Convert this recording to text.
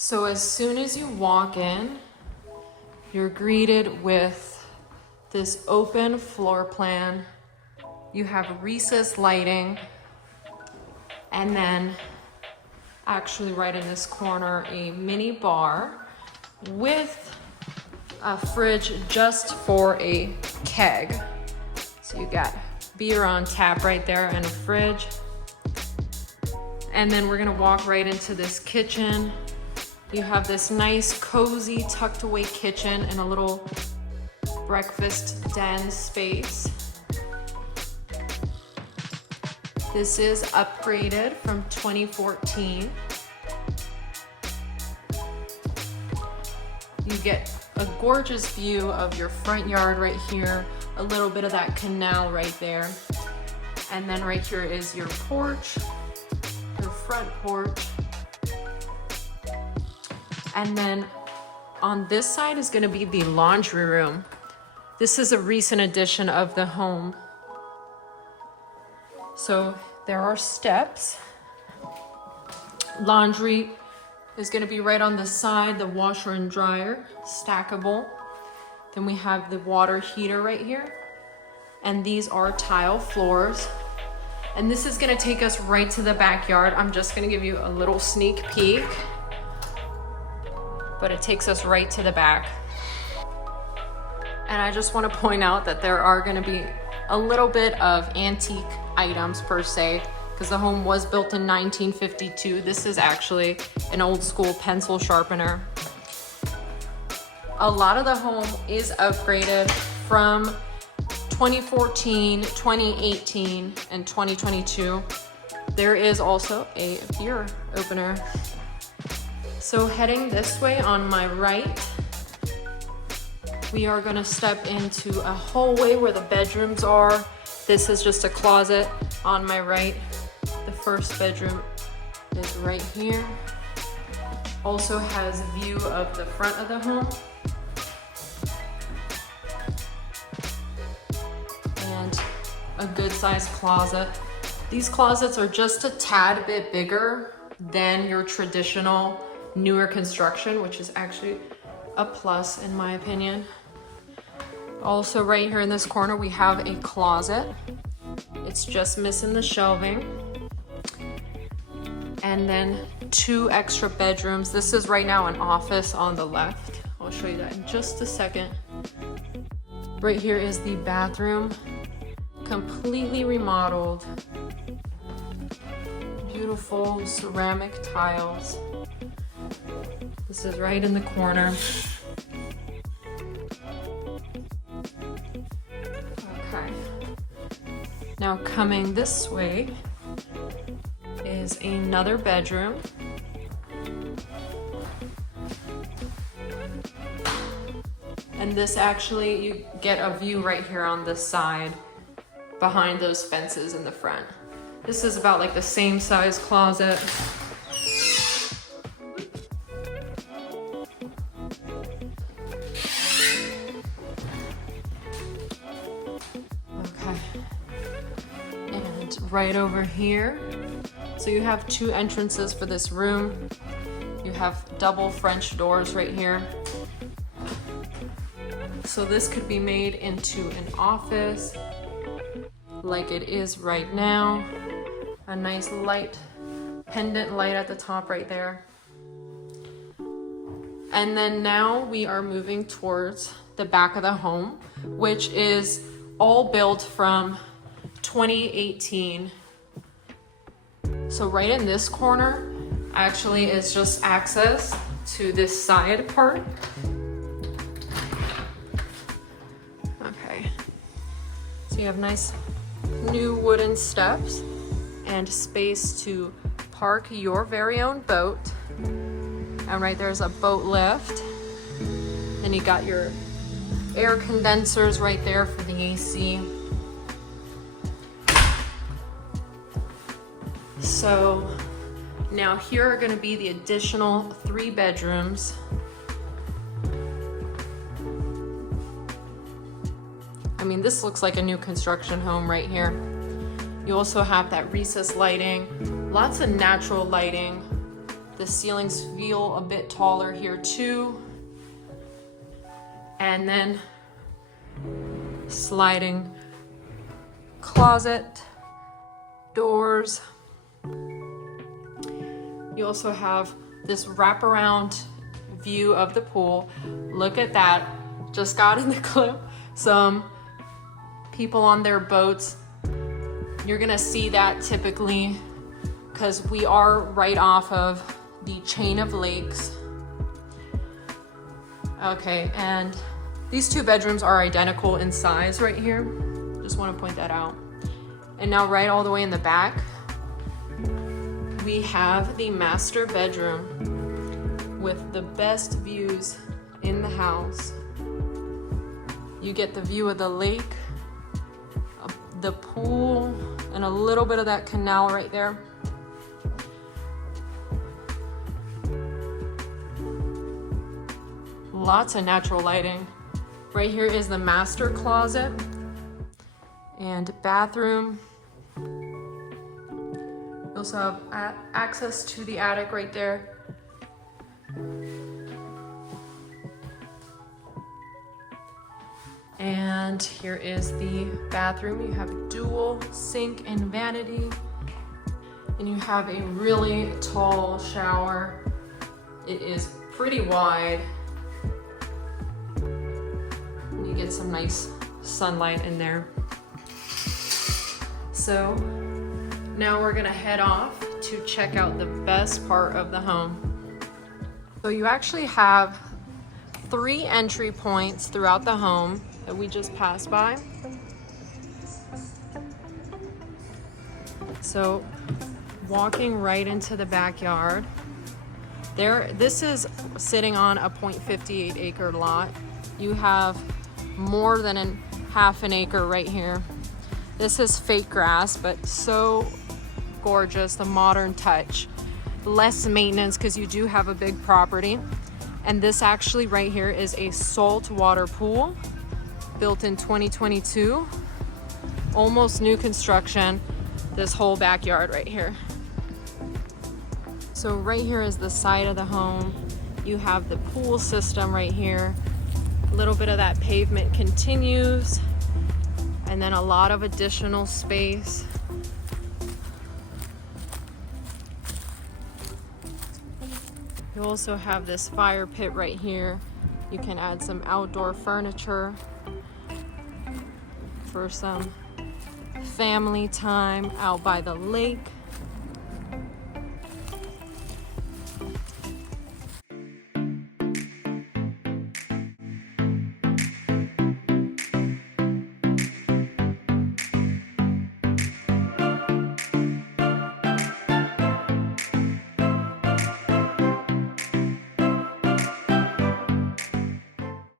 So as soon as you walk in, you're greeted with this open floor plan. You have recessed lighting, and then actually right in this corner, a mini bar with a fridge just for a keg. So you got beer on tap right there and a fridge. And then we're gonna walk right into this kitchen. You have this nice, cozy, tucked away kitchen and a little breakfast den space. This is upgraded from 2014. You get a gorgeous view of your front yard right here, a little bit of that canal right there. And then right here is your porch, your front porch. And then on this side is gonna be the laundry room. This is a recent addition of the home. So there are steps. Laundry is gonna be right on the side, the washer and dryer, stackable. Then we have the water heater right here. And these are tile floors. And this is gonna take us right to the backyard. I'm just gonna give you a little sneak peek, but it takes us right to the back. And I just wanna point out that there are gonna be a little bit of antique items per se, because the home was built in 1952. This is actually an old school pencil sharpener. A lot of the home is upgraded from 2014, 2018, and 2022. There is also a beer opener. So heading this way on my right, we are gonna step into a hallway where the bedrooms are. This is just a closet on my right. The first bedroom is right here. Also has a view of the front of the home. And a good sized closet. These closets are just a tad bit bigger than your traditional newer construction, which is actually a plus in my opinion. Also right here in this corner, we have a closet. It's just missing the shelving. And then 2 extra bedrooms. This is right now an office on the left. I'll show you that in just a second. Right here is the bathroom, completely remodeled. Beautiful ceramic tiles. This is right in the corner. Okay. Now coming this way is another bedroom. And this actually, you get a view right here on this side behind those fences in the front. This is about like the same size closet. Okay. And right over here, so you have 2 entrances for this room. You have double French doors right here. So this could be made into an office like it is right now. A nice light, pendant light at the top right there. And then now we are moving towards the back of the home, which is all built from 2018. So right in this corner actually is just access to this side part. Okay, so you have nice new wooden steps and space to park your very own boat. And right there's a boat lift. Then you got your air condensers right there for the AC. So now here are gonna be the additional 3 bedrooms. I mean, this looks like a new construction home right here. You also have that recessed lighting, lots of natural lighting. The ceilings feel a bit taller here too. And then sliding closet doors. You also have this wraparound view of the pool. Look at that. Just got in the clip some people on their boats. You're gonna see that typically because we are right off of the chain of lakes. Okay, and these two bedrooms are identical in size right here. Just want to point that out. And now right all the way in the back, we have the master bedroom with the best views in the house. You get the view of the lake, the pool, and a little bit of that canal right there. Lots of natural lighting. Right here is the master closet and bathroom. You also have access to the attic right there. And here is the bathroom. You have a dual sink and vanity. And you have a really tall shower. It is pretty wide. You get some nice sunlight in there. So now we're gonna head off to check out the best part of the home. So you actually have 3 entry points throughout the home that we just passed by. So walking right into the backyard, this is sitting on a 0.58 acre lot. You have more than half an acre right here. This is fake grass, but so gorgeous, the modern touch. Less maintenance because you do have a big property. And this actually right here is a saltwater pool built in 2022. Almost new construction, this whole backyard right here. So right here is the side of the home. You have the pool system right here. A little bit of that pavement continues, and then a lot of additional space. You also have this fire pit right here. You can add some outdoor furniture for some family time out by the lake.